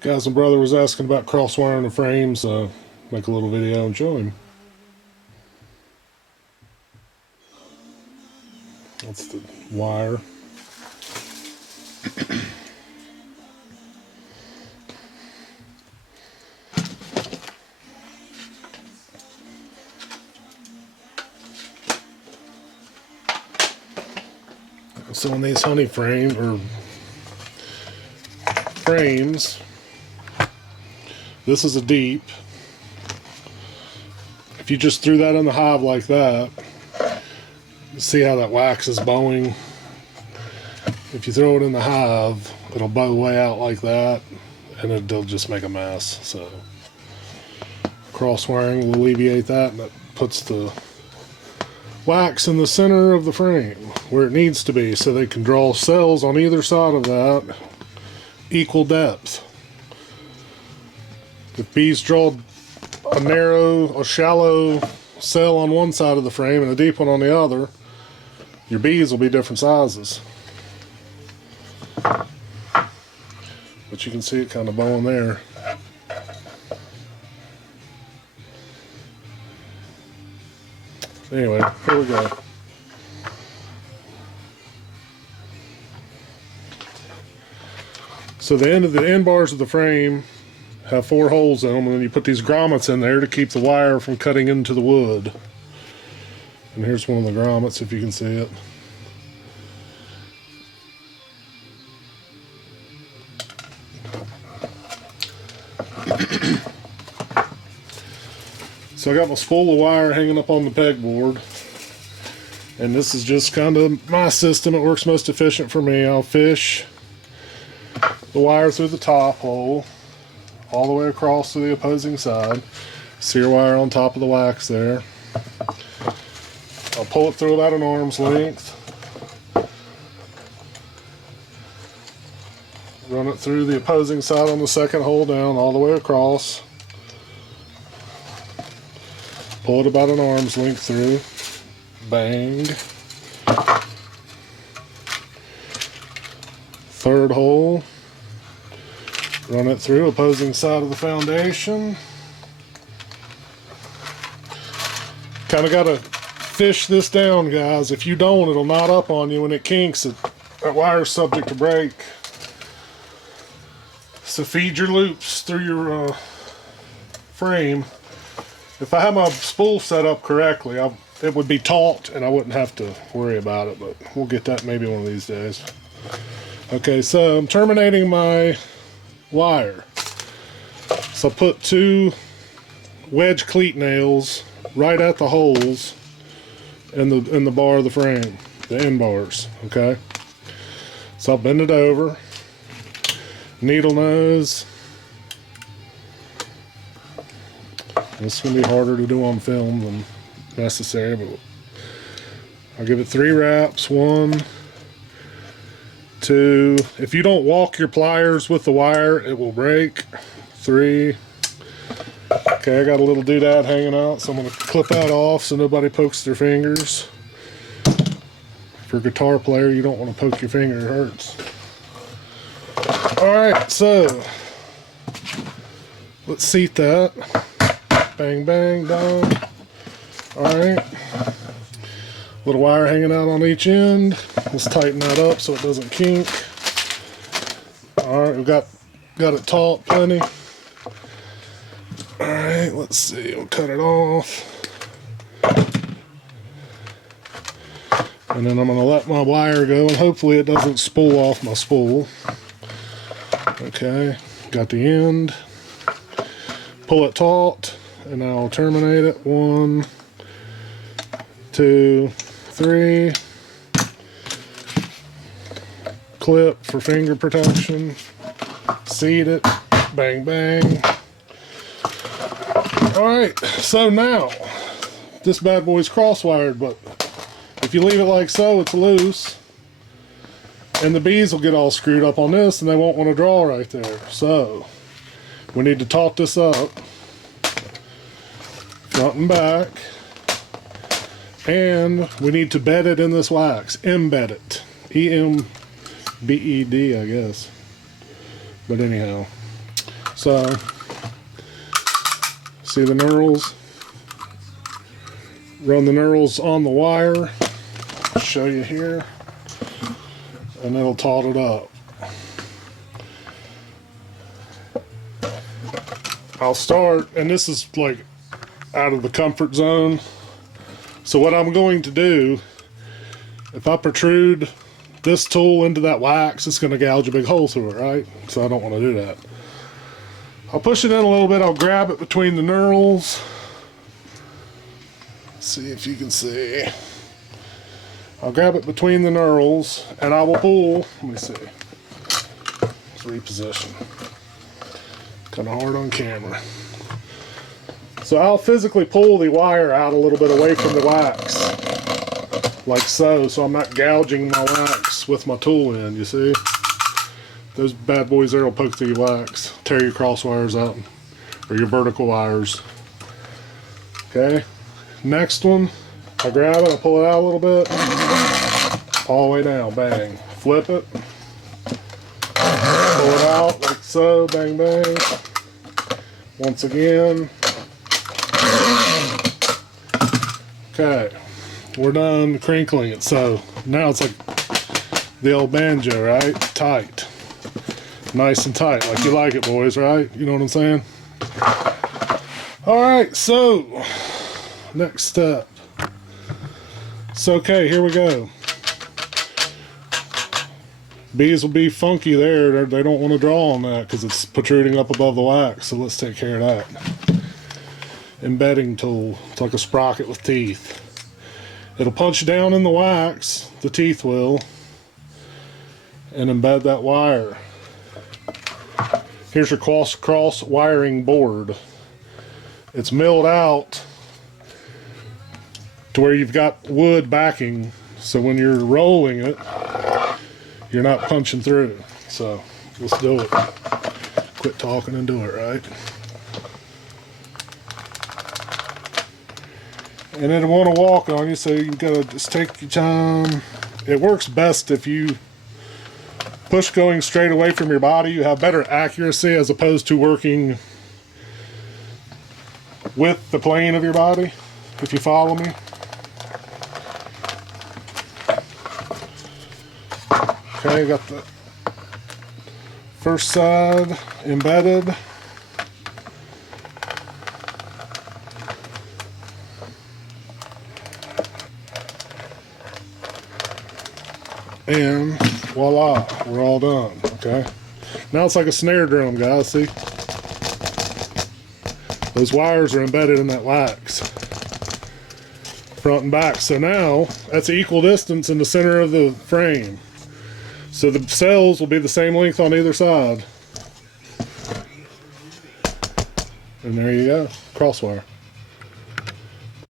Guys, my brother was asking about crosswiring the frames. Make a little video and show him. That's the wire. So on these honey frame or frames, this is a deep. If you just threw that in the hive like that, see how that wax is bowing? If you throw it in the hive, it'll bow way out like that, and it'll just make a mess. So cross wiring will alleviate that, and it puts the wax in the center of the frame where it needs to be, so they can draw cells on either side of that equal depth. If bees draw a shallow cell on one side of the frame and a deep one on the other, your bees will be different sizes. But you can see it kind of bowing there. Anyway, here we go. So the end bars of the frame have 4 holes in them, and then you put these grommets in there to keep the wire from cutting into the wood. And here's one of the grommets, if you can see it. So I got my spool of wire hanging up on the pegboard, and this is just kind of my system. It works most efficient for me. I'll fish the wire through the top hole all the way across to the opposing side. See your wire on top of the wax there. I'll pull it through about an arm's length, run it through the opposing side on the second hole down all the way across, pull it about an arm's length through, bang. Third hole, run it through opposing side of the foundation. Kind of got to fish this down, guys. If you don't, it'll knot up on you when it kinks. That wire's subject to break. So feed your loops through your frame. If I had my spool set up correctly, it would be taut and I wouldn't have to worry about it, but we'll get that maybe one of these days. Okay, so I'm terminating my wire. So I put 2 wedge cleat nails right at the holes in the bar of the frame, the end bars. Okay, so I'll bend it over, needle nose. This is going to be harder to do on film than necessary, but I'll give it 3 wraps. 1, 2. If you don't walk your pliers with the wire, it will break. 3. Okay, I got a little doodad hanging out, so I'm going to clip that off so nobody pokes their fingers. If you're a guitar player, you don't want to poke your finger, it hurts. Alright, so let's seat that. Bang, bang, done. Alright. Little wire hanging out on each end. Let's tighten that up so it doesn't kink. Alright, we've got it taut plenty. Alright, let's see. We'll cut it off. And then I'm going to let my wire go, and hopefully it doesn't spool off my spool. Okay, got the end. Pull it taut, and I'll terminate it. 1, 2, 3. Clip for finger protection. Seat it. Bang, bang. Alright, so now this bad boy's cross-wired, but if you leave it like so, it's loose, and the bees will get all screwed up on this and they won't want to draw right there. So we need to taut this up front and back, and we need to bed it in this wax. Embed it. E-M-B-E-D, I guess. But anyhow, So, see the knurls? Run the knurls on the wire. I'll show you here. And it'll taut it up. I'll start, and this is like out of the comfort zone. So what I'm going to do, if I protrude this tool into that wax, it's going to gouge a big hole through it, right? So I don't want to do that. I'll push it in a little bit. I'll grab it between the knurls. See if you can see. I'll grab it between the knurls, and I will pull. Let me see. Let's reposition. Kind of hard on camera. So I'll physically pull the wire out a little bit away from the wax, like so I'm not gouging my wax with my tool in, you see? Those bad boys there will poke through your wax, tear your cross wires out, or your vertical wires. Okay, next one, I grab it, I pull it out a little bit, all the way down, bang. Flip it, pull it out like so, bang, bang. Once again. Okay, we're done crinkling it, so now it's like the old banjo, right? Tight. Nice and tight, like you like it, boys, right? You know what I'm saying? Alright, so, next step. So, okay, here we go. Bees will be funky there. They don't want to draw on that because it's protruding up above the wax, so let's take care of that. Embedding tool. It's like a sprocket with teeth. It'll punch down in the wax, the teeth will, and embed that wire. Here's your cross wiring board. It's milled out to where you've got wood backing, so when you're rolling it, you're not punching through. So let's do it. Quit talking and do it, right? And it'll want to walk on you, so you gotta just take your time. It works best if you push going straight away from your body. You have better accuracy as opposed to working with the plane of your body, if you follow me. Okay, got the first side embedded. And voila, we're all done, okay? Now it's like a snare drum, guys, see? Those wires are embedded in that wax, front and back. So now, that's equal distance in the center of the frame. So the cells will be the same length on either side. And there you go, crosswire.